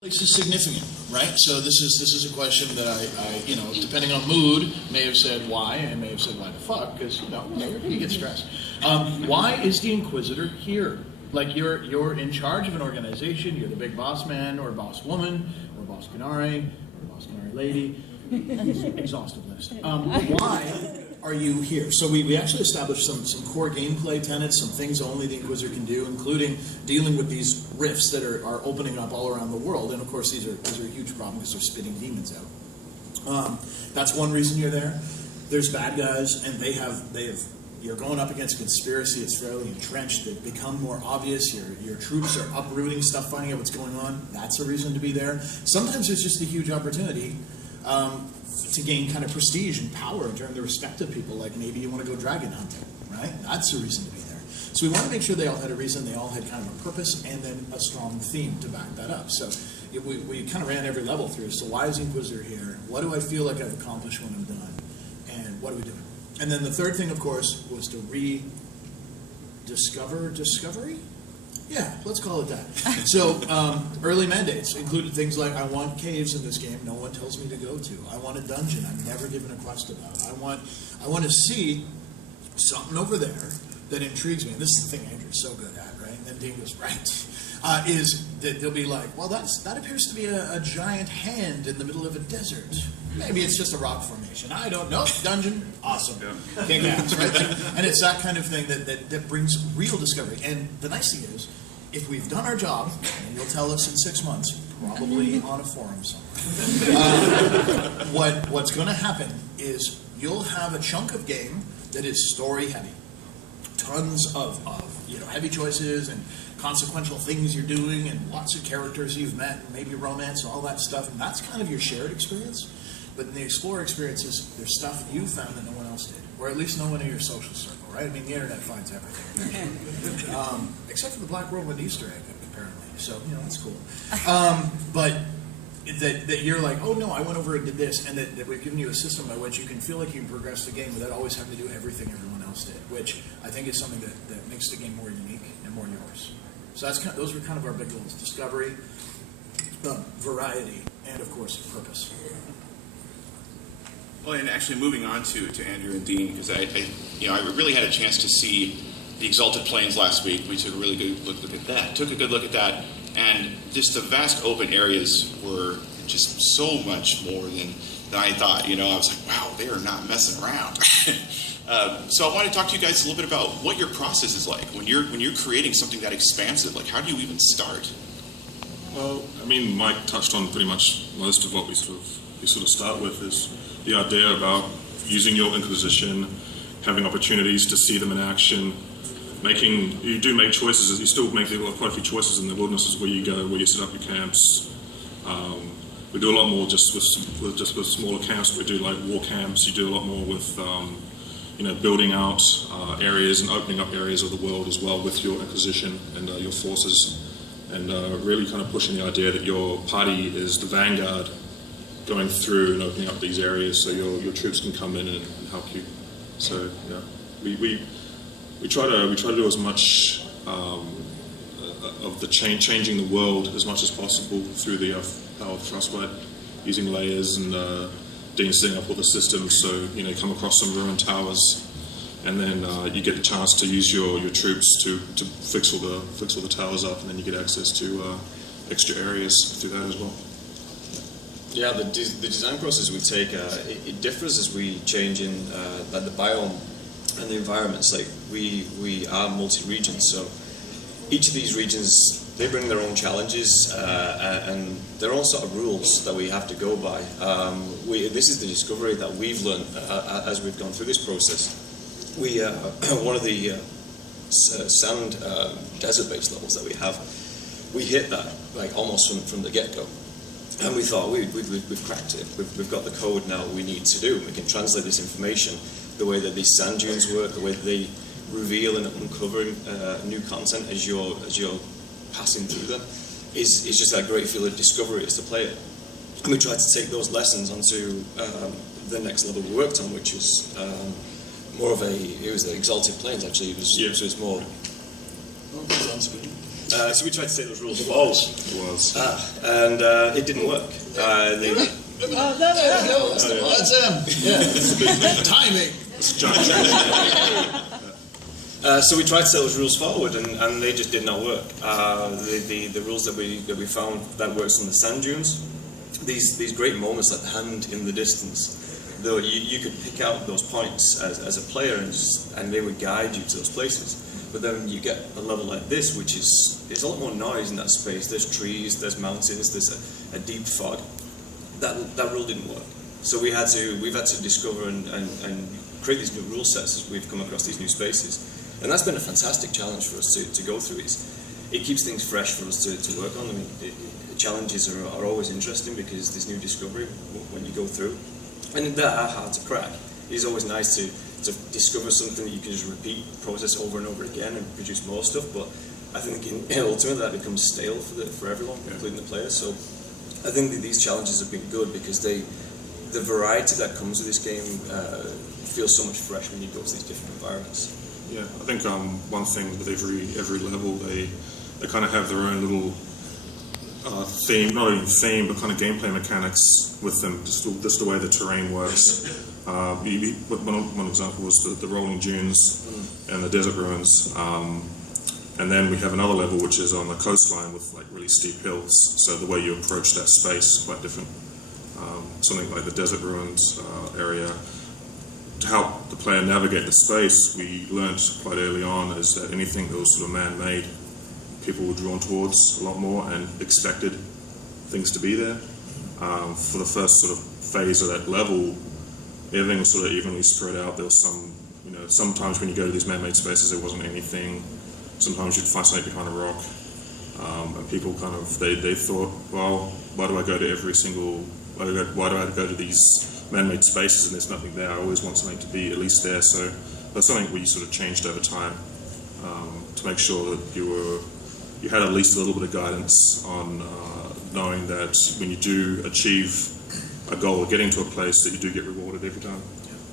Place is significant, right? So this is a question that I depending on mood, may have said why, and may have said why the fuck, because you get stressed. Why is the Inquisitor here? Like you're in charge of an organization, you're the big boss man or boss woman or boss canary or boss canary lady. Exhaustive list. Why are you here? So we actually established some core gameplay tenets, some things only the Inquisitor can do, including dealing with these rifts that are opening up all around the world. And of course, these are a huge problem because they're spitting demons out. That's one reason you're there. There's bad guys, and they have. You're going up against a conspiracy. It's fairly entrenched. They've become more obvious. Your troops are uprooting stuff, finding out what's going on. That's a reason to be there. Sometimes there's just a huge opportunity to gain kind of prestige and power and earn the respect of people. Like maybe you want to go dragon hunting, right? That's a reason to be there. So we want to make sure they all had a reason, they all had kind of a purpose, and then a strong theme to back that up. So we kind of ran every level through. So why is Inquisitor here? What do I feel like I've accomplished when I'm done? And what are we doing? And then the third thing, of course, was to rediscover discovery? Yeah, let's call it that. So early mandates included things like, I want caves in this game no one tells me to go to. I want a dungeon I'm never given a quest about. I want to see something over there that intrigues me. And this is the thing Andrew's so good at, right? And then Dean goes, right. Is that they'll be like, well, that appears to be a giant hand in the middle of a desert. Maybe it's just a rock formation. I don't know. Dungeon, awesome. Yeah. Kick ass, right? And it's that kind of thing that brings real discovery. And the nice thing is, if we've done our job, and you'll tell us in 6 months, probably on a forum somewhere, what's going to happen is you'll have a chunk of game that is story heavy. Tons of heavy choices and consequential things you're doing and lots of characters you've met, maybe romance, all that stuff. And that's kind of your shared experience. But in the Explorer experiences, there's stuff you found that no one else did. Or at least no one in your social circle, right? I mean, the internet finds everything. Except for the Black Whirlwind Easter egg, apparently. So, that's cool. But that you're like, oh no, I went over and did this, and that we've given you a system by which you can feel like you can progress the game without always having to do everything everyone else did, which I think is something that makes the game more unique and more yours. So those were kind of our big goals: discovery, variety, and of course, purpose. Well, and actually moving on to Andrew and Dean, because I really had a chance to see the Exalted Plains last week. We took a really good look at that. And just the vast open areas were just so much more than I thought. I was like, wow, they are not messing around. So I want to talk to you guys a little bit about what your process is like when you're creating something that expansive. Like, how do you even start? Well, I mean, Mike touched on pretty much most of what we sort of start with is the idea about using your Inquisition, having opportunities to see them in action. You do make choices. You still make quite a few choices in the wildernesses where you go, where you set up your camps. We do a lot more just with smaller camps. We do like war camps. You do a lot more with building out areas and opening up areas of the world as well with your Inquisition and your forces, and really kind of pushing the idea that your party is the vanguard going through and opening up these areas so your troops can come in and help you. So yeah, we try to do as much of the changing the world as much as possible through the power of Frostbite, using layers and Dean setting up all the systems. So you come across some ruined towers, and then you get the chance to use your troops to fix all the towers up, and then you get access to extra areas through that as well. Yeah, the design process we take it differs as we change in the biome and the environments. Like we are multi-region, so each of these regions, they bring their own challenges and their own sort of rules that we have to go by. This is the discovery that we've learned as we've gone through this process. We one of the sand desert-based levels that we have, we hit that like almost from the get-go. And we thought, we've cracked it. We've got the code now we need to do. We can translate this information, the way that these sand dunes work, the way that they reveal and uncover new content as you're passing through them, is just that great feel of discovery as the player. And we tried to take those lessons onto the next level we worked on, which is more of it was the Exalted Plains actually. So it's more. So we tried to take those rules forward. It was. And it didn't work. There we go. That's him. Yeah. Timing. So we tried to set those rules forward, and they just did not work. The rules that we found that works on the sand dunes, these great moments like the hand in the distance, though you could pick out those points as a player and they would guide you to those places. But then you get a level like this, which there's a lot more noise in that space. There's trees, there's mountains, there's a deep fog. That rule didn't work. So we've had to discover and create these new rule sets as we've come across these new spaces. And that's been a fantastic challenge for us to go through. It keeps things fresh for us to work on. I mean, the challenges are always interesting because there's new discovery when you go through. And they are hard to crack. It's always nice to discover something that you can just repeat the process over and over again and produce more stuff. But I think ultimately that becomes stale for everyone, including the players. So I think that these challenges have been good because the variety that comes with this game feels so much fresh when you go to these different environments. Yeah, I think one thing with every level, they kind of have their own little theme, not even theme, but kind of gameplay mechanics with them, just the way the terrain works. One example was the rolling dunes and the desert ruins. And then we have another level which is on the coastline with like really steep hills. So the way you approach that space is quite different. Something like the desert ruins area. To help the player navigate the space, we learnt quite early on is that anything that was sort of man-made, people were drawn towards a lot more and expected things to be there. For the first sort of phase of that level, everything was sort of evenly spread out. There was sometimes when you go to these man-made spaces, there wasn't anything. Sometimes you'd find something behind a rock. And people kind of, they thought, well, why do I go to why do I go to these man-made spaces and there's nothing there? I always want something to be at least there. So that's something we sort of changed over time to make sure that you had at least a little bit of guidance on knowing that when you do achieve a goal of getting to a place that you do get rewarded every time.